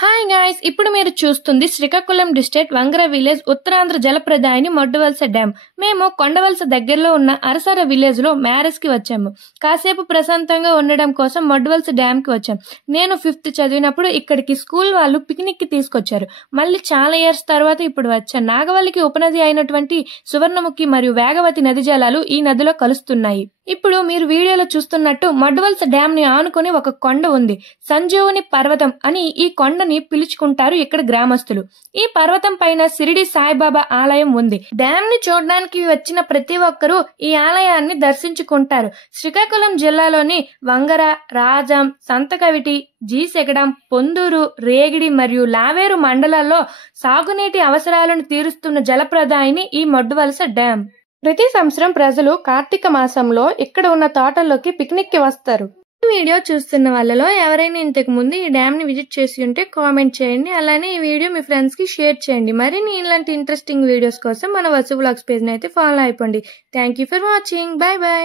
Hi guys, ఇప్పుడు మీరు చూస్తుంది శ్రీకాకుళం డిస్ట్రిక్ట్ వంగర విలేజ్ ఉత్తరాంధ్ర జలప్రదాయని మొడ్డువలస డ్యామ్. మేము కొండవలస దగ్గరలో ఉన్న అరసర విలేజ్ లో మ్యారేజ్ కి వచ్చాము. కాసేపు ప్రశాంతంగా ఉండడం కోసం మొడ్డువలస డ్యామ్ కి వచ్చాం. నేను 5th చదివినప్పుడు ఇక్కడికి స్కూల్ వాళ్ళు పిక్నిక్ కి తీసుకొచ్చారు. మళ్ళీ చాలా ఇయర్స్ తర్వాత ఇప్పుడు వచ్చాను. నాగవల్లికి ఉపనది అయినటువంటి సువర్ణముఖి మరియు వేగవతి నది జలాలు ఈ నదిలో కలుస్తున్నాయి. ఇప్పుడు మీరు వీడియోలో చూస్తున్నట్టు మొడ్డువలస డ్యామ్ ని ఆనుకొని ఒక కొండ ఉంది. సంజీవుని పర్వతం అని ఈ కొండని పిలుచుకుంటారు ఇక్కడ గ్రామస్తులు. ఈ పర్వతం పైన షిరిడి సాయిబాబా ఆలయం ఉంది. డ్యామ్ ని చూడడానికి వచ్చిన ప్రతి ఒక్కరూ ఈ ఆలయాన్ని దర్శించుకుంటారు. శ్రీకాకుళం జిల్లాలోని వంగర, రాజాం, సంతకవిటి, జీసెగడం, పొందూరు, రేగిడి మరియు లావేరు మండలాల్లో సాగునీటి అవసరాలను తీరుస్తున్న జలప్రదాయిని ఈ మొడ్డువలస డ్యామ్. ప్రతి సంవత్సరం ప్రజలు కార్తీక మాసంలో ఇక్కడ ఉన్న తోటల్లోకి పిక్నిక్ కి వస్తారు. ఈ వీడియో చూస్తున్న వాళ్ళలో ఎవరైనా ఇంతకు ముందు ఈ డ్యామ్ ని విజిట్ చేసి ఉంటే కామెంట్ చేయండి. అలానే ఈ వీడియో మీ ఫ్రెండ్స్ కి షేర్ చేయండి. మరిన్ని ఇలాంటి ఇంట్రెస్టింగ్ వీడియోస్ కోసం మన వసు వ్లాగ్స్ పేజ్ ని అయితే ఫాలో అయిపోండి. Thank you for watching. By by.